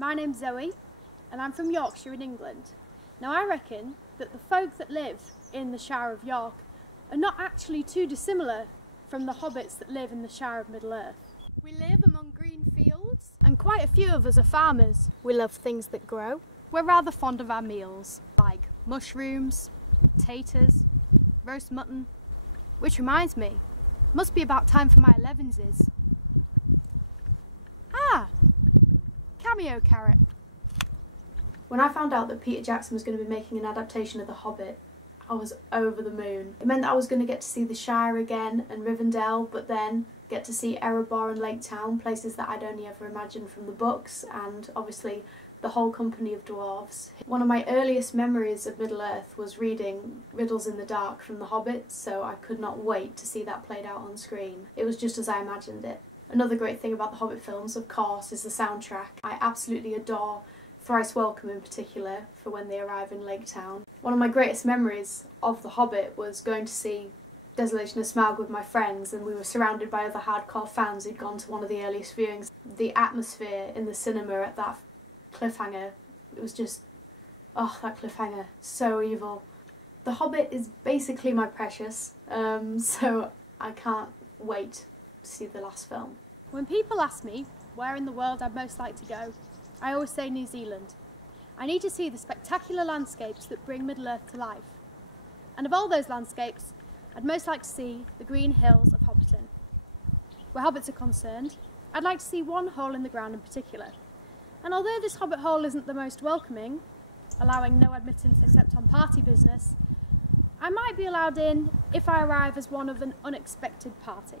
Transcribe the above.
My name's Zoe and I'm from Yorkshire in England. Now I reckon that the folk that live in the Shire of York are not actually too dissimilar from the hobbits that live in the Shire of Middle-earth. We live among green fields and quite a few of us are farmers. We love things that grow. We're rather fond of our meals like mushrooms, taters, roast mutton. Which reminds me, must be about time for my 11s. Ah! Cameo carrot. When I found out that Peter Jackson was going to be making an adaptation of The Hobbit, I was over the moon. It meant that I was going to get to see the Shire again and Rivendell, but then get to see Erebor and Lake Town, places that I'd only ever imagined from the books, and obviously the whole company of dwarves. One of my earliest memories of Middle-earth was reading Riddles in the Dark from The Hobbit, so I could not wait to see that played out on screen. It was just as I imagined it. Another great thing about the Hobbit films, of course, is the soundtrack. I absolutely adore Thrice Welcome in particular for when they arrive in Lake Town. One of my greatest memories of The Hobbit was going to see Desolation of Smaug with my friends, and we were surrounded by other hardcore fans who'd gone to one of the earliest viewings. The atmosphere in the cinema at that cliffhanger, it was just, oh, that cliffhanger, so evil. The Hobbit is basically my precious, so I can't wait to see the last film. When people ask me where in the world I'd most like to go, I always say New Zealand. I need to see the spectacular landscapes that bring Middle-earth to life. And of all those landscapes, I'd most like to see the green hills of Hobbiton. Where hobbits are concerned, I'd like to see one hole in the ground in particular. And although this hobbit hole isn't the most welcoming, allowing no admittance except on party business, I might be allowed in if I arrive as one of an unexpected party.